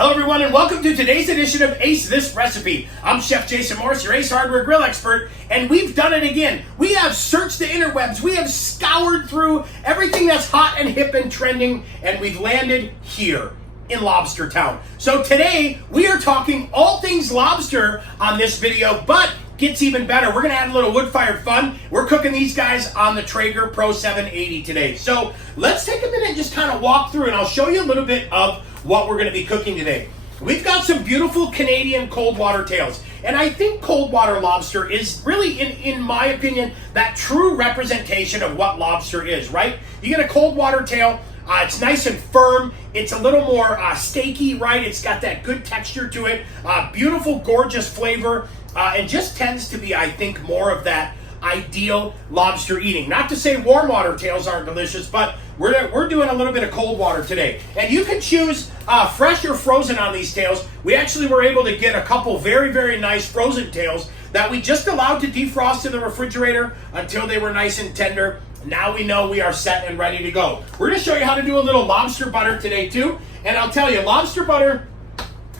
Hello everyone and welcome to today's edition of Ace This Recipe. I'm Chef Jason Morris, your Ace Hardware Grill expert, and we've done it again. We have searched the interwebs, we have scoured through everything that's hot and hip and trending, and we've landed here in Lobster Town. So today we are talking all things lobster on this video, but gets even better. We're gonna add a little wood-fired fun. We're cooking these guys on the Traeger Pro 780 today. So let's take a minute and just kind of walk through and I'll show you a little bit of what we're gonna be cooking today. We've got some beautiful Canadian cold water tails. And I think cold water lobster is really, in my opinion, that true representation of what lobster is, right? You get a cold water tail, it's nice and firm. It's a little more steaky, right? It's got that good texture to it. Beautiful, gorgeous flavor. And just tends to be, I think, more of that ideal lobster eating. Not to say warm water tails aren't delicious, but we're doing a little bit of cold water today. And you can choose fresh or frozen on these tails. We actually were able to get a couple very, very nice frozen tails that we just allowed to defrost in the refrigerator until they were nice and tender. Now we know we are set and ready to go. We're gonna show you how to do a little lobster butter today too. And I'll tell you, lobster butter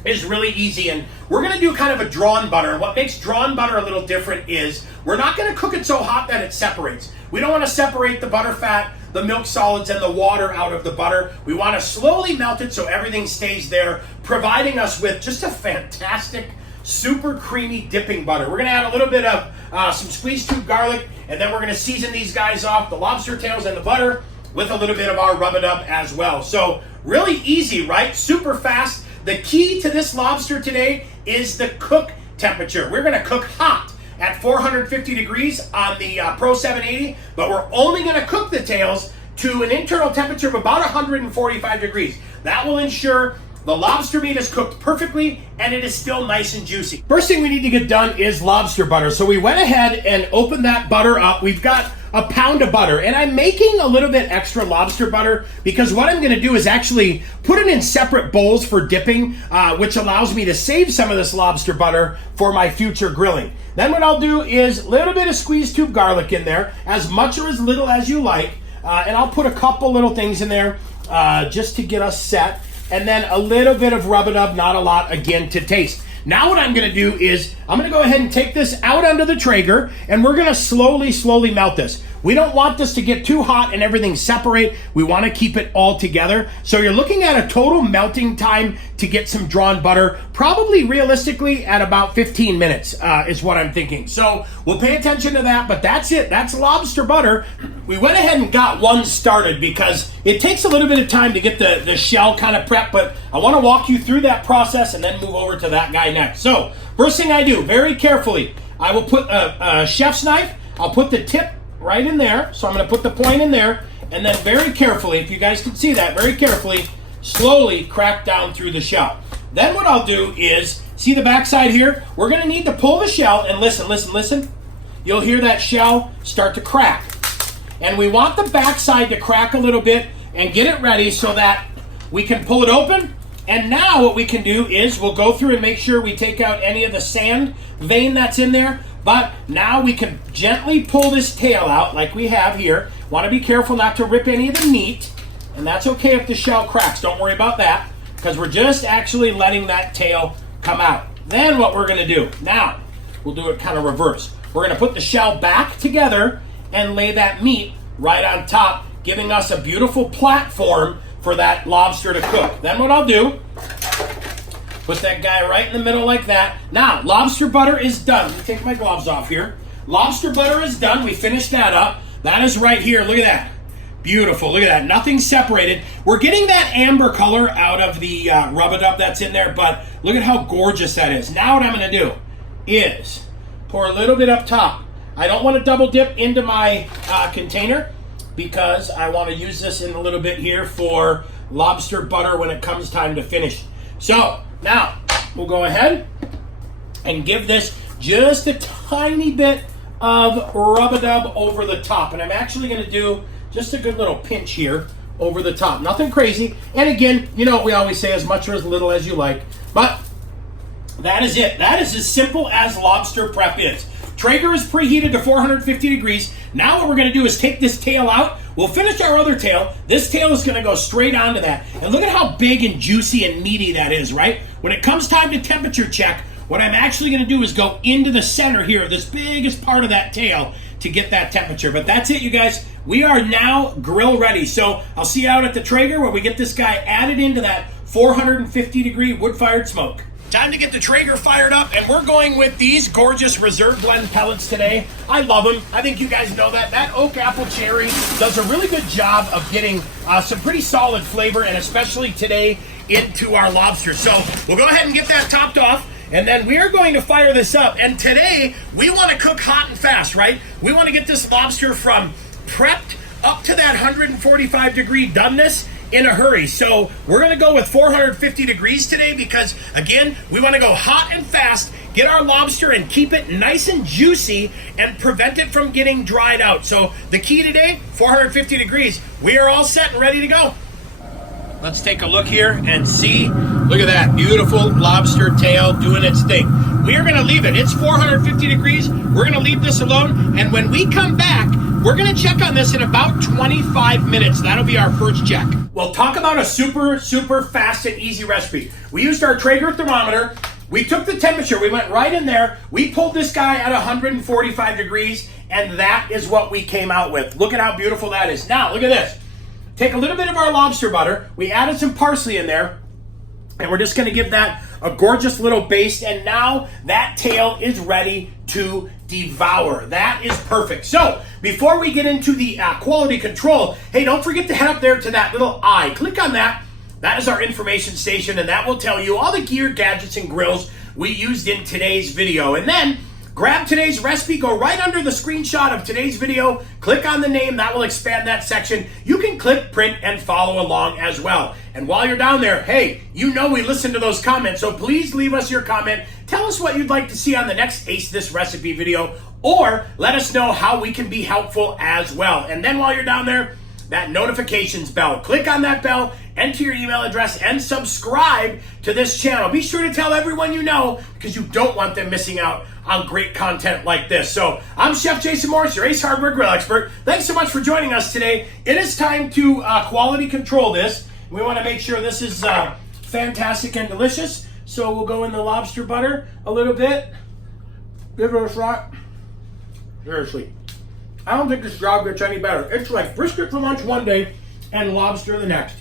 is really easy, and we're going to do kind of a drawn butter. What makes drawn butter a little different is we're not going to cook it so hot that it separates. We don't want to separate the butter fat, the milk solids, and the water out of the butter. We want to slowly melt it so everything stays there, providing us with just a fantastic, super creamy dipping butter. We're going to add a little bit of some squeezed tube garlic, and then we're going to season these guys off, the lobster tails and the butter, with a little bit of our rub-a-dub as well. So really easy, right? Super fast. The key to this lobster today is the cook temperature. We're going to cook hot at 450 degrees on the Pro 780, but we're only going to cook the tails to an internal temperature of about 145 degrees. That will ensure the lobster meat is cooked perfectly and it is still nice and juicy. First thing we need to get done is lobster butter. So we went ahead and opened that butter up. We've got a pound of butter, and I'm making a little bit extra lobster butter because what I'm going to do is actually put it in separate bowls for dipping, which allows me to save some of this lobster butter for my future grilling. Then what I'll do is a little bit of squeezed tube garlic in there, as much or as little as you like, and I'll put a couple little things in there just to get us set, and then a little bit of rub-a-dub, not a lot, again, to taste. Now what I'm going to do is I'm going to go ahead and take this out onto the Traeger, and we're going to slowly melt this. We don't want this to get too hot and everything separate. We want to keep it all together. So you're looking at a total melting time to get some drawn butter, probably realistically at about 15 minutes is what I'm thinking. So we'll pay attention to that, but that's it. That's lobster butter. We went ahead and got one started because it takes a little bit of time to get the shell kind of prepped, but I want to walk you through that process and then move over to that guy next. So first thing I do, very carefully, I will put a chef's knife. I'll put the tip right in there. So I'm going to put the point in there, and then very carefully, if you guys can see that, very carefully, slowly crack down through the shell. Then what I'll do is, see the backside here? We're going to need to pull the shell, and listen. You'll hear that shell start to crack. And we want the backside to crack a little bit and get it ready so that we can pull it open. And now what we can do is we'll go through and make sure we take out any of the sand vein that's in there. But now we can gently pull this tail out like we have here. Want to be careful not to rip any of the meat. And that's okay if the shell cracks. Don't worry about that, because we're just actually letting that tail come out. Then what we're going to do, now we'll do it kind of reverse. We're going to put the shell back together and lay that meat right on top, giving us a beautiful platform for that lobster to cook. Then what I'll do, put that guy right in the middle like that. Now, lobster butter is done. Let me take my gloves off here. Lobster butter is done. We finished that up. That is right here. Look at that. Beautiful. Look at that. Nothing separated. We're getting that amber color out of the rub-a-dub that's in there, but look at how gorgeous that is. Now what I'm going to do is pour a little bit up top. I don't want to double dip into my container because I want to use this in a little bit here for lobster butter when it comes time to finish. So now we'll go ahead and give this just a tiny bit of rub-a-dub over the top. And I'm actually going to do just a good little pinch here over the top. Nothing crazy. And again, you know what we always say, as much or as little as you like. But that is it. That is as simple as lobster prep is. Traeger is preheated to 450 degrees. Now what we're going to do is take this tail out. we'll finish our other tail. This tail is going to go straight onto that. And look at how big and juicy and meaty that is, right? When it comes time to temperature check, what I'm actually going to do is go into the center here, this biggest part of that tail, to get that temperature. But that's it, you guys. We are now grill ready. So I'll see you out at the Traeger where we get this guy added into that 450 degree wood-fired smoke. Time to get the Traeger fired up, and we're going with these gorgeous Reserve Blend pellets today. I love them. I think you guys know that. That oak apple cherry does a really good job of getting some pretty solid flavor, and especially today into our lobster. So we'll go ahead and get that topped off, and then we are going to fire this up. And today, we want to cook hot and fast, right? We want to get this lobster from prepped up to that 145 degree doneness in a hurry. So we're going to go with 450 degrees today because, again, we want to go hot and fast, get our lobster and keep it nice and juicy and prevent it from getting dried out. So the key today, 450 degrees. We are all set and ready to go. Let's take a look here and see. Look at that beautiful lobster tail doing its thing. We are going to leave it. It's 450 degrees. We're going to leave this alone. And when we come back, we're going to check on this in about 25 minutes. That'll be our first check. Well, talk about a super fast and easy recipe. We used our Traeger thermometer. We took the temperature. We went right in there. We pulled this guy at 145 degrees, and that is what we came out with. Look at how beautiful that is. Now, look at this. Take a little bit of our lobster butter. We added some parsley in there, and we're just going to give that a gorgeous little baste, and now that tail is ready to devour. That is perfect. So before we get into the quality control, hey, don't forget to head up there to that little eye. Click on that. That is our information station, and that will tell you all the gear, gadgets, and grills we used in today's video. And then grab today's recipe, go right under the screenshot of today's video, click on the name, that will expand that section. You can click, print, and follow along as well. And while you're down there, hey, you know we listen to those comments, so please leave us your comment. Tell us what you'd like to see on the next Ace This Recipe video, or let us know how we can be helpful as well. And then while you're down there, that notifications bell. Click on that bell, enter your email address, and subscribe to this channel. Be sure to tell everyone you know because you don't want them missing out on great content like this. So I'm Chef Jason Morris, your Ace Hardware Grill expert. Thanks so much for joining us today. It is time to quality control this. We want to make sure this is fantastic and delicious. So we'll go in the lobster butter a little bit. Give it a shot. Seriously. I don't think this job gets any better. It's like brisket for lunch one day and lobster the next.